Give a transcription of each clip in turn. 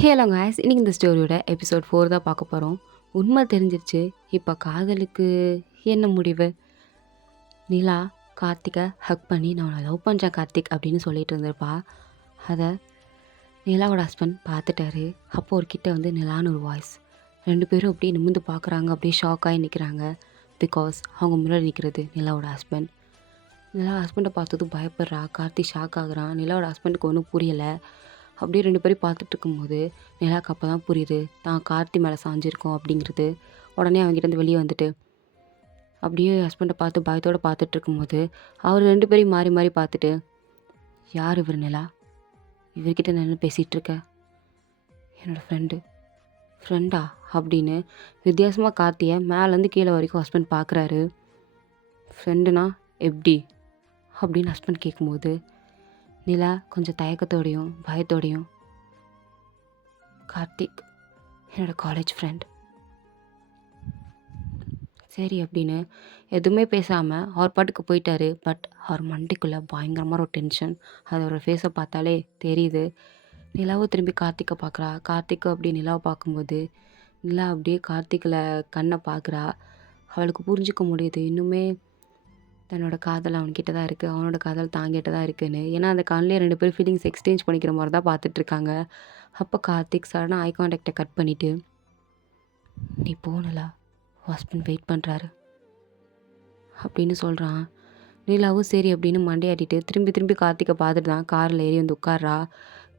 Hello guys, இன்னைக்கு இந்த ஸ்டோரியோட episode 4 தான் பார்க்க போகிறோம். உண்மை தெரிஞ்சிருச்சு. இப்போ காதலுக்கு என்ன முடிவு? நிலா கார்த்திகை ஹக் பண்ணி நான் உன்னை லவ் பண்ணுறேன் கார்த்திக் அப்படின்னு சொல்லிட்டு இருந்திருப்பா. அதை நிலாவோட ஹஸ்பண்ட் பார்த்துட்டாரு. அப்போ ஒரு கிட்ட வந்து நிலான்னு ஒரு வாய்ஸ். ரெண்டு பேரும் அப்படியே நிமிர்ந்து பார்க்குறாங்க. அப்படியே ஷாக்காகி நிற்கிறாங்க. பிகாஸ் அவங்க முன்னாடி நிற்கிறது நிலாவோட ஹஸ்பண்ட். நிலா ஹஸ்பண்டை பார்த்ததும் பயப்படுறா. கார்த்திக் ஷாக் ஆகுறான். நிலாவோட ஹஸ்பண்டுக்கு ஒன்றும் புரியலை. அப்படியே ரெண்டு பேரும் பார்த்துட்டு இருக்கும்போது நிலாவுக்கு அப்போ தான் புரியுது தான் கார்த்தி மேலே சாஞ்சிருக்கோம் அப்படிங்கிறது. உடனே அவங்ககிட்ட வெளியே வந்துட்டு அப்படியே ஹஸ்பண்டை பார்த்து பயத்தோடு பார்த்துட்டு இருக்கும்போது அவர் ரெண்டு பேரையும் மாறி மாறி பார்த்துட்டு, யார் இவர் நிலா? இவர்கிட்ட நான் என்ன பேசிகிட்டு இருக்கேன்? என்னோடய ஃப்ரெண்டா அப்படின்னு வித்தியாசமாக கார்த்தியை மேலேருந்து கீழே வரைக்கும் ஹஸ்பண்ட் பார்க்குறாரு. ஃப்ரெண்டுனா எப்படி அப்படின்னு ஹஸ்பண்ட் கேட்கும்போது நிலா கொஞ்சம் தயக்கத்தோடையும் பயத்தோடையும், கார்த்திக் என்னோடய காலேஜ் ஃப்ரெண்ட். சரி அப்படின்னு எதுவுமே பேசாமல் அவர் பாட்டுக்கு போயிட்டாரு. பட் அவர் மண்டைக்குள்ளே பயங்கரமாக ஒரு டென்ஷன். அது ஒரு ஃபேஸை பார்த்தாலே தெரியுது. நிலாவை திரும்பி கார்த்திகை பார்க்குறா. கார்த்திகை அப்படி நிலாவை பார்க்கும்போது நிலா அப்படியே கார்த்திகில் கண்ணை பார்க்குறா. அவளுக்கு புரிஞ்சிக்க முடியுது இன்னுமே தன்னோட காதல் அவன்கிட்ட தான் இருக்குது, அவனோட காதல் தாங்கிட்ட தான் இருக்குன்னு. ஏன்னா அந்த கண்ணிலே ரெண்டு பேரும் ஃபீலிங்ஸ் எக்ஸ்சேஞ்ச் பண்ணிக்கிற மாதிரி தான் பார்த்துட்ருக்காங்க. அப்போ கார்த்திக் சடனாக ஐ கான்டாக்டை கட் பண்ணிவிட்டு, நீ போனலா, ஹஸ்பண்ட் வெயிட் பண்ணுறாரு அப்படின்னு சொல்கிறான். நீலாவும் சரி அப்படின்னு மண்டையாட்டிட்டு திரும்பி திரும்பி கார்த்திகை பார்த்துட்டு தான் காரில் ஏறி வந்து உட்கார்றா.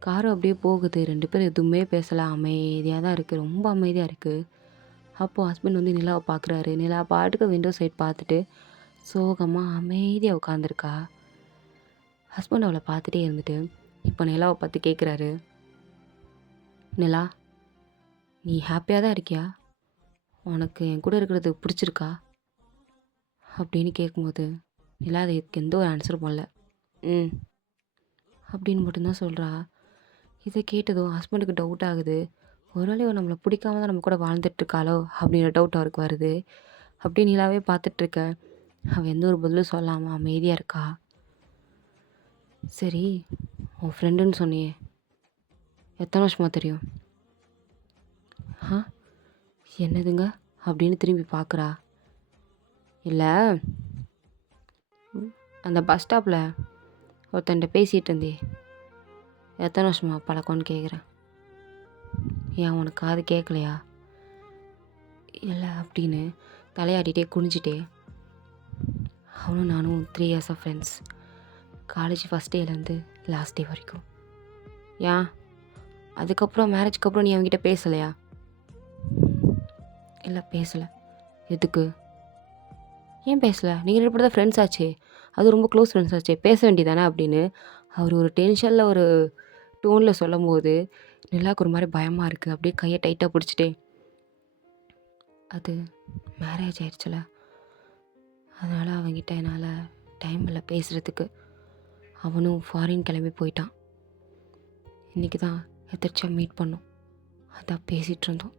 காரும் அப்படியே போகுது. ரெண்டு பேரும் எதுவுமே பேசலை. அமைதியாக தான் இருக்குது, ரொம்ப அமைதியாக இருக்குது. அப்போது ஹஸ்பண்ட் வந்து நிலாவை பார்க்குறாரு. நிலா பாட்டுக்கு விண்டோ சைட் பார்த்துட்டு சோகமாக அமைதியாக உட்காந்துருக்கா. ஹஸ்பண்ட் அவளை பார்த்துட்டே இருந்துட்டு இப்போ நிலாவை பார்த்து கேட்குறாரு, நிலா நீ ஹாப்பியாக தான் இருக்கியா? உனக்கு என் கூட இருக்கிறது பிடிச்சிருக்கா அப்படின்னு கேட்கும்போது நிலா அதுக்கு எந்த ஒரு ஆன்சரும் பண்ணல. ம் அப்படின்னு மட்டும்தான் சொல்கிறா. இதை கேட்டதும் ஹஸ்பண்டுக்கு டவுட் ஆகுது. ஒருவேளை இவன் நம்மளை பிடிக்காம தான் நம்ம கூட வாழ்ந்துட்டுருக்காளோ அப்படின்ற டவுட் அவருக்கு வருது. அப்படியே நிலாவே பார்த்துட்ருக்க. அவள் எந்த ஒரு பதிலும் சொல்லாமல் அமைதியாக இருக்கா. சரி, உன் ஃப்ரெண்டுன்னு சொன்னியே, எத்தனை வருஷமாக தெரியும்? ஆ என்னதுங்க அப்படின்னு திரும்பி பார்க்குறா. இல்லை, அந்த பஸ் ஸ்டாப்பில் ஒருத்தன்ட்ட பேசிகிட்டு இருந்தே, எத்தனை வருஷமா பழக்கம்னு கேட்குறேன். ஏன் உனக்கு காது கேட்கலையா? இல்லை அப்படின்னு தலையாட்டிகிட்டே குனிஞ்சிட்டே, அவனும் நானும் 3 years of friends. College first டேலேருந்து லாஸ்ட் டே வரைக்கும். ஏன் அதுக்கப்புறம் மேரேஜ்க்கு அப்புறம் நீ அவங்ககிட்ட பேசலையா? இல்லை பேசலை. எதுக்கு? ஏன் பேசலை? நீங்கள் ரெண்டு பேரும் தான் ஃப்ரெண்ட்ஸ் ஆச்சே, அது ரொம்ப க்ளோஸ் ஃப்ரெண்ட்ஸ் ஆச்சே, பேச வேண்டியதானே அப்படின்னு அவர் ஒரு டென்ஷனில் ஒரு டோனில் சொல்லும் போது நிலாவுக்கு ஒரு மாதிரி பயமாக இருக்குது. அப்படியே கையை டைட்டாக பிடிச்சிட்டே, அது மேரேஜ் ஆயிடுச்சுல, அதனால் அவங்ககிட்ட என்னால் டைம் இல்லை பேசுகிறதுக்கு. அவனும் ஃபாரின் கிளம்பி போயிட்டான். இன்றைக்கி தான் எதிர்ச்சியாக மீட் பண்ணோம், அதான் பேசிகிட்டு இருந்தோம்.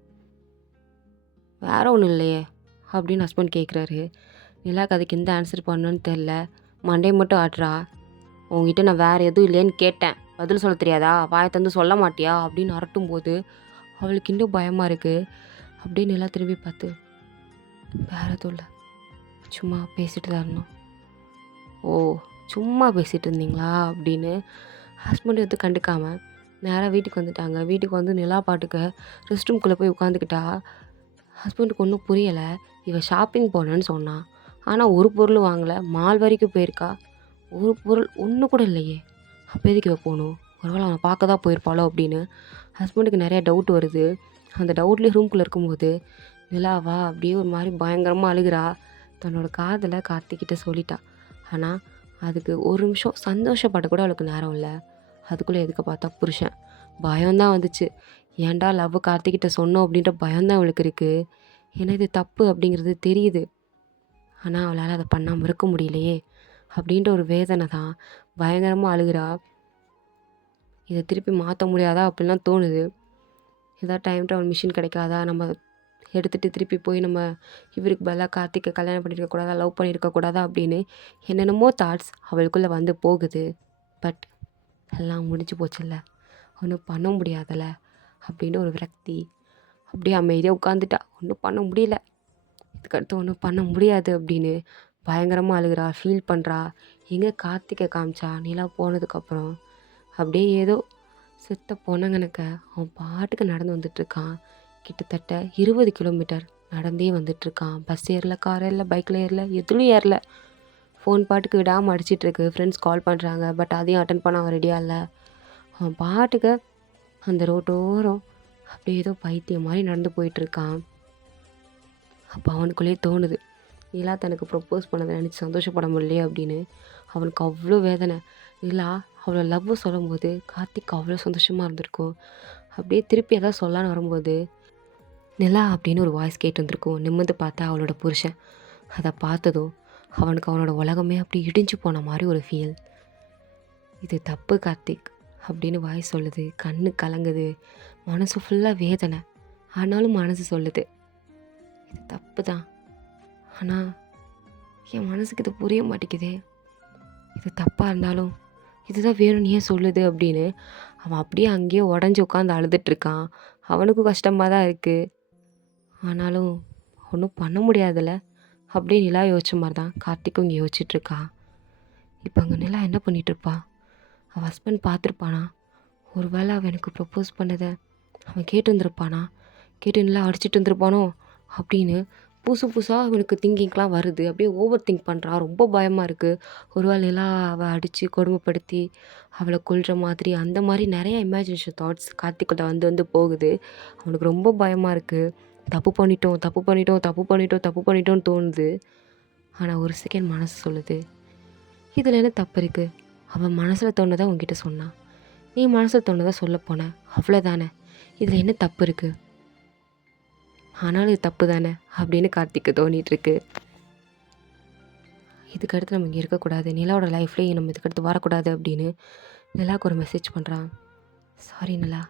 வேற ஒன்றும் இல்லையே அப்படின்னு ஹஸ்பண்ட் கேட்குறாரு. நிலாக்கு அதுக்கு எந்த ஆன்சர் பண்ணணுன்னு தெரில. மண்டே மட்டும் ஆட்டுறா. உங்ககிட்ட நான் வேறு எதுவும் இல்லைன்னு கேட்டேன், பதில் சொல்ல தெரியாதா? வாயை தந்து சொல்ல மாட்டியா அப்படின்னு அரட்டும் போது அவளுக்கு இன்னும் பயமாக இருக்குது. அப்படியே நிலா திரும்பி பார்த்து, வேறு எதுவும் இல்லை, சும்மா பேசிட்டு தான் இருந்தோம். ஓ, சும்மா பேசிகிட்டு இருந்தீங்களா அப்படின்னு ஹஸ்பண்ட் எதுவும் கண்டுக்காமல் நேராக வீட்டுக்கு வந்துட்டாங்க. வீட்டுக்கு வந்து நிலா பாட்டுக்கு ரெஸ்ட் ரூம்குள்ளே போய் உட்காந்துக்கிட்டா. ஹஸ்பண்டுக்கு ஒன்றும் புரியலை. இவள் ஷாப்பிங் போனேன்னு சொன்னான், ஆனால் ஒரு பொருள் வாங்கலை. மால் வரைக்கும் போயிருக்கா, ஒரு பொருள் ஒன்று கூட இல்லையே. அப்போ எதுக்கு இவள் போகணும்? ஒருவேளை அவனை பார்க்க தான் போயிருப்பாளோ அப்படின்னு ஹஸ்பண்டுக்கு நிறையா டவுட் வருது. அந்த டவுட்லேயே ரூம்குள்ளே இருக்கும்போது நிலாவா அப்படியே ஒரு மாதிரி பயங்கரமாக அழுகிறா. தன்னோட காதலை கார்த்திக்கிட்ட சொல்லிட்டா. ஆனால் அதுக்கு ஒரு நிமிஷம் சந்தோஷப்பட கூட அவளுக்கு நேரம் இல்லை. அதுக்குள்ளே எதுக்கு பார்த்தா புருஷன். பயம்தான் வந்துச்சு. ஏன்டா லவ் கார்த்திக்கிட்ட சொன்னோம் அப்படின்ற பயம்தான் அவளுக்கு இருக்குது. ஏன்னா இது தப்பு அப்படிங்கிறது தெரியுது, ஆனால் அவளால் அதை பண்ணாமல் இருக்க முடியலையே அப்படின்ற ஒரு வேதனை தான். பயங்கரமாக அழுகிறா. இதை திருப்பி மாற்ற முடியாதா அப்படின்லாம் தோணுது. ஏதாவது டைம் ட்ராவல் மிஷின் கிடைக்காதா, நம்ம எடுத்துகிட்டு திருப்பி போய் நம்ம இவருக்கு பதிலாக கார்த்திகை கல்யாணம் பண்ணியிருக்கக்கூடாதா, லவ் பண்ணியிருக்கக்கூடாதா அப்படின்னு என்னென்னமோ தாட்ஸ் அவளுக்குள்ளே வந்து போகுது. பட் எல்லாம் முடிஞ்சு போச்சுல்ல, ஒன்றும் பண்ண முடியாதல்ல அப்படின்னு ஒரு விரக்தி. அப்படியே அமைதியாக உட்காந்துட்டா. ஒன்றும் பண்ண முடியல. இதுக்கடுத்து ஒன்றும் பண்ண முடியாது அப்படின்னு பயங்கரமாக அழுகிறா, ஃபீல் பண்ணுறா. எங்கே கார்த்திகை காமிச்சா நிலா போனதுக்கப்புறம் அப்படியே ஏதோ செத்த பொணங்கனக்க அவன் பாட்டுக்கு நடந்து வந்துட்டுருக்கான். கிட்டத்தட்ட 20 கிலோமீட்டர் நடந்தே வந்துட்டுருக்கான். பஸ் ஏறல, கார் ஏறல, பைக்கில் ஏறல, எதுலையும் ஏறல. ஃபோன் பாட்டுக்கு விடாமல் அடிச்சிட்ருக்கு. ஃப்ரெண்ட்ஸ் கால் பண்ணுறாங்க, பட் அதையும் அட்டன் பண்ண அவன் ரெடியாக இல்லை. அவன் பாட்டுக்கு அந்த ரோட்டோரம் அப்படியே ஏதோ பைத்தியம் மாதிரி நடந்து போயிட்டுருக்கான். அப்போ அவனுக்குள்ளேயே தோணுது, நிலா தனக்கு ப்ரப்போஸ் பண்ணதை நினச்சி சந்தோஷப்பட முடியலையே அப்படின்னு. அவனுக்கு அவ்வளோ வேதனை. நிலா அவ்வளோ லவ் சொல்லும்போது கார்த்திக் அவ்வளோ சந்தோஷமாக இருந்திருக்கும். அப்படியே திருப்பி எதாவது சொல்லலான்னு வரும்போது நிலா அப்படின்னு ஒரு வாய்ஸ் கேட்டு வந்திருக்கும். நிமிர்ந்து பார்த்தா அவளோட புருஷன். அதை பார்த்ததும் அவனுக்கு அவனோட உலகமே அப்படி இடிஞ்சு போன மாதிரி ஒரு ஃபீல். இது தப்பு கார்த்திக் அப்படின்னு வாய்ஸ் சொல்லுது. கண்ணு கலங்குது, மனசு ஃபுல்லாக வேதனை. ஆனாலும் மனசு சொல்லுது இது தப்பு தான். ஆனால் என் மனசுக்கு இது புரிய மாட்டேங்குதே. இது தப்பாக இருந்தாலும் இதுதான் வேணும்னு ஏன் சொல்லுது அப்படின்னு அவன் அப்படியே அங்கேயே உடஞ்சி உட்காந்து அழுதுட்ருக்கான். அவனுக்கும் கஷ்டமாக தான் இருக்குது. ஆனாலும் ஒன்றும் பண்ண முடியாதுல்ல அப்படின்னு நிலா யோசிச்ச மாதிரி தான் கார்த்திக்கும் இங்கே யோசிச்சுட்ருக்கா. இப்போ அங்கே நிலா என்ன பண்ணிகிட்ருப்பா? அவன் ஹஸ்பண்ட் பார்த்துருப்பானா? ஒரு வேளை அவன் எனக்கு ப்ரப்போஸ் பண்ணதை அவன் கேட்டு வந்திருப்பானா? கேட்டு நிலா அடிச்சிட்டு வந்திருப்பானோ அப்படின்னு புதுசு புதுசாக அவனுக்கு திங்கிங்லாம் வருது. அப்படியே ஓவர் திங்க் பண்ணுறான். ரொம்ப பயமாக இருக்குது. ஒரு வேளை நிலா அவள் அடித்து கொடுமைப்படுத்தி அவளை கொல்ற மாதிரி அந்த மாதிரி நிறைய இமேஜினேஷன் தாட்ஸ் கார்த்திக்குள்ள வந்து வந்து போகுது. அவனுக்கு ரொம்ப பயமாக இருக்குது. தப்பு பண்ணிட்டோம் தப்பு பண்ணிட்டோம் தப்பு பண்ணிட்டோம் தப்பு பண்ணிட்டோன்னு தோணுது. ஆனால் ஒரு செகண்ட் மனசு சொல்லுது, இதில் என்ன தப்பு இருக்குது? அவன் மனசில் தோணுதை உங்ககிட்ட சொன்னான், நீ மனசில் தோணுதை சொல்ல போன, அவ்வளோதானே. இதில் என்ன தப்பு இருக்குது? ஆனாலும் இது தப்பு தானே அப்படின்னு கார்த்திக்கு தோணிகிட்ருக்கு. இதுக்கடுத்து நம்ம இங்கே இருக்கக்கூடாது, நிலாவோட லைஃப்லேயே நம்ம இதுக்கடுத்து வரக்கூடாது அப்படின்னு நிலாவுக்கு ஒரு மெசேஜ் பண்ணுறான். சாரி நிலா,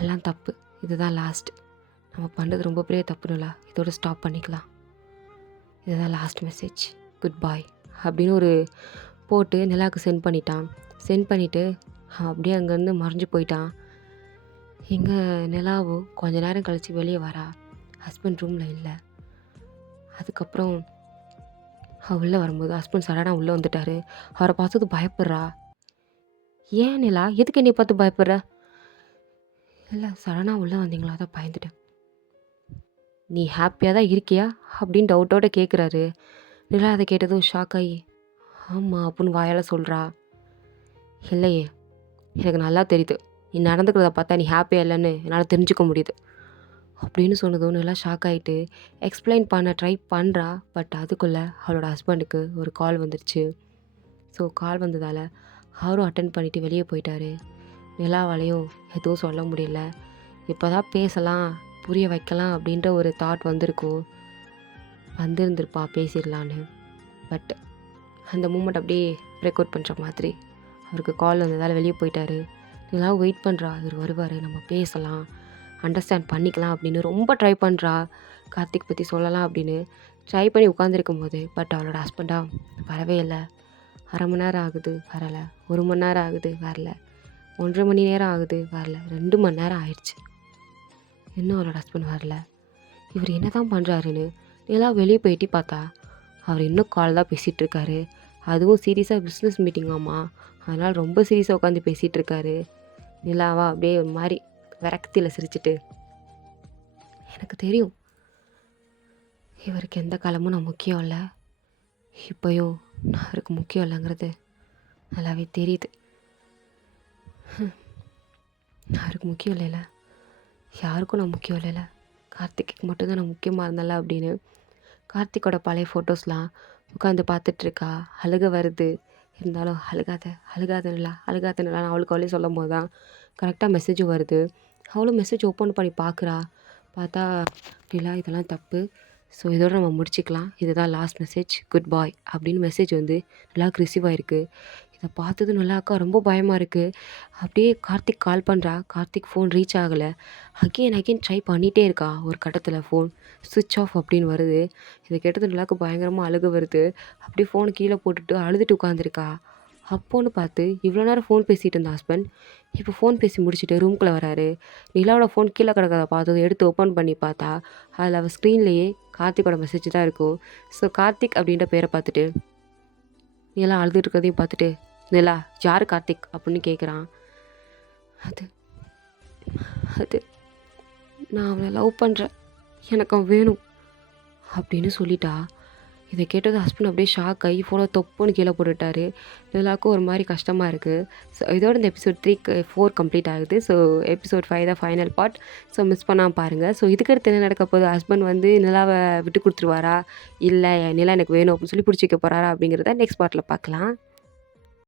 எல்லாம் தப்பு, இதுதான் லாஸ்ட். நம்ம பண்ணுறது ரொம்ப பெரிய தப்பு நிலா, இதோட ஸ்டாப் பண்ணிக்கலாம். இதுதான் லாஸ்ட் மெசேஜ், குட் பாய் அப்படின்னு ஒரு போட்டு நிலாவுக்கு சென்ட் பண்ணிட்டான். சென்ட் பண்ணிவிட்டு அவன் அப்படியே அங்கேருந்து மறைஞ்சு போயிட்டான். எங்கே நிலாவும் கொஞ்ச நேரம் கழித்து வெளியே வரா. ஹஸ்பண்ட் ரூமில் இல்லை. அதுக்கப்புறம் அவள் உள்ளே வரும்போது ஹஸ்பண்ட் சடனாக உள்ளே வந்துட்டார். அவரை பார்த்தது பயப்படுறா. ஏன் நிலா, எதுக்கு என்னை பார்த்து பயப்படுற? இல்லை, சடனாக உள்ளே வந்தீங்களா, தான் பயந்துட்டேன். நீ ஹாப்பியாக தான் இருக்கியா அப்படின்னு டவுட்டோட கேட்குறாரு. நிலா அதை கேட்டதும் ஷாக் ஆகி ஆமாம் அப்படின்னு வாயால் சொல்கிறா. இல்லையே, எனக்கு நல்லா தெரியுது, நீ நடந்துக்கிறத பார்த்தா நீ ஹாப்பியாக இல்லைன்னு என்னால் தெரிஞ்சுக்க முடியுது அப்படின்னு சொன்னதும் நல்லா ஷாக் ஆகிட்டு எக்ஸ்பிளைன் பண்ண ட்ரை பண்ணுறா. பட் அதுக்குள்ளே அவளோட ஹஸ்பண்டுக்கு ஒரு கால் வந்துடுச்சு. ஸோ கால் வந்ததால் அவரும் அட்டென்ட் பண்ணிவிட்டு வெளியே போயிட்டாரு. நிலாவாலையும் எதுவும் சொல்ல முடியல. இப்போ தான் பேசலாம், புரிய வைக்கலாம் அப்படின்ற ஒரு தாட் வந்திருந்திருப்பா பேசிடலான்னு. பட் அந்த மூமெண்ட் அப்படியே பிரேக் அவுட் பண்ணுற மாதிரி அவருக்கு கால் வந்ததால் வெளியே போயிட்டாரு. நிலாவும் வெயிட் பண்ணுறா, இவர் வருவார், நம்ம பேசலாம், அண்டர்ஸ்டாண்ட் பண்ணிக்கலாம் அப்படின்னு ரொம்ப ட்ரை பண்ணுறா. கார்த்திக் பற்றி சொல்லலாம் அப்படின்னு ட்ரை பண்ணி உட்காந்துருக்கும் போது பட் அவளோட ஹஸ்பண்டாக வரவே இல்லை. 1/2 மணி நேரம் ஆகுது வரலை, 1 மணி நேரம் ஆகுது வரல, 1.5 மணி நேரம் ஆகுது வரல, 2 மணி நேரம் ஆயிடுச்சு, இன்னும் அவளோட ஹஸ்பண்ட் வரல. இவர் என்ன தான் பண்ணுறாருன்னு நிலா வெளியே போயிட்டு பார்த்தா அவர் இன்னும் கால் தான் பேசிகிட்டு இருக்காரு. அதுவும் சீரியஸாக பிஸ்னஸ் மீட்டிங்காம்மா, அதனால் ரொம்ப சீரியஸாக உட்காந்து பேசிகிட்டு இருக்காரு. நிலாவா அப்படியே ஒரு மாதிரி விரக்தியில் சிரிச்சிட்டு, எனக்கு தெரியும் இவருக்கு எந்த காலமும் நான் முக்கியம் இல்லை, இப்போயும் நான் அவருக்கு முக்கியம் இல்லைங்கிறது நல்லாவே தெரியுது. அவருக்கு முக்கியம் இல்லைல்ல, யாருக்கும் நான் முக்கியம் இல்லைல்ல, கார்த்திக்கு மட்டும்தான் நான் முக்கியமாக இருந்தேன்ல அப்படின்னு கார்த்திக்கோட பழைய ஃபோட்டோஸ்லாம் உட்காந்து பார்த்துட்ருக்கா. அழுக வருது. இருந்தாலும் அழுகாதனலாம் அவளே சொல்லும் போது தான் கரெக்டாக மெசேஜும் வருது. அவளும் மெசேஜ் ஓப்பன் பண்ணி பார்க்குறா. பார்த்தா நிலா இதெல்லாம் தப்பு, ஸோ இதோட நம்ம முடிச்சிக்கலாம், இதுதான் லாஸ்ட் மெசேஜ், குட் பாய் அப்படின்னு மெசேஜ் வந்து நிலாவுக்கு ரிசீவ் ஆகிருக்கு. இதை பார்த்தது நிலாக்கா ரொம்ப பயமாக இருக்குது. அப்படியே கார்த்திக் கால் பண்ணுறா. கார்த்திக் ஃபோன் ரீச் ஆகலை. அகெயின் ட்ரை பண்ணிகிட்டே இருக்கா. ஒரு கட்டத்தில் ஃபோன் சுவிட்ச் ஆஃப் அப்படின்னு வருது. இதை கேட்டது நிலாவுக்கு பயங்கரமாக அழுக வருது. அப்படியே ஃபோனை கீழே போட்டுட்டு அழுதுட்டு உட்காந்துருக்கா. அப்போன்னு பார்த்து இவ்வளோ நேரம் ஃபோன் பேசிகிட்டு இருந்த ஹஸ்பண்ட் இப்போ ஃபோன் பேசி முடிச்சுட்டு ரூம்குள்ளே வராரு. நிலாவோட ஃபோன் கீழே கிடக்கிறத பார்த்ததும் எடுத்து ஓப்பன் பண்ணி பார்த்தா அதில் அவள் ஸ்க்ரீன்லேயே கார்த்திக்கோட மெசேஜ் தான் இருக்கும். ஸோ கார்த்திக் அப்படின்ற பேரை பார்த்துட்டு நிலா அழுதுட்டு இருக்கிறதையும் பார்த்துட்டு, நிலா யார் கார்த்திக் அப்படின்னு கேட்குறான். அது அது நான் அவனை லவ் பண்ணுறேன், எனக்கு அவன் வேணும் அப்படின்னு சொல்லிட்டா. இதை கேட்டது ஹஸ்பண்ட் அப்படியே ஷாக் ஆகி ஃபோனை தொப்புன்னு கீழே போட்டுட்டாரு. நிலாவுக்கும் ஒரு மாதிரி கஷ்டமாக இருக்குது. ஸோ இதோட இந்த எபிசோட் 4 கம்ப்ளீட் ஆகுது. ஸோ எபிசோட் 5 தான் ஃபைனல் பார்ட். ஸோ மிஸ் பண்ணாமல் பாருங்கள். ஸோ இதுக்கடுத்து என்ன நடக்க போகுது, ஹஸ்பண்ட் வந்து நிலாவை விட்டு கொடுத்துருவாரா, இல்லை நிலா எனக்கு வேணும் அப்படின்னு சொல்லி பிடிச்சி வைக்க போகிறாரா அப்படிங்கிறத நெக்ஸ்ட் பார்ட்டில் பார்க்கலாம்.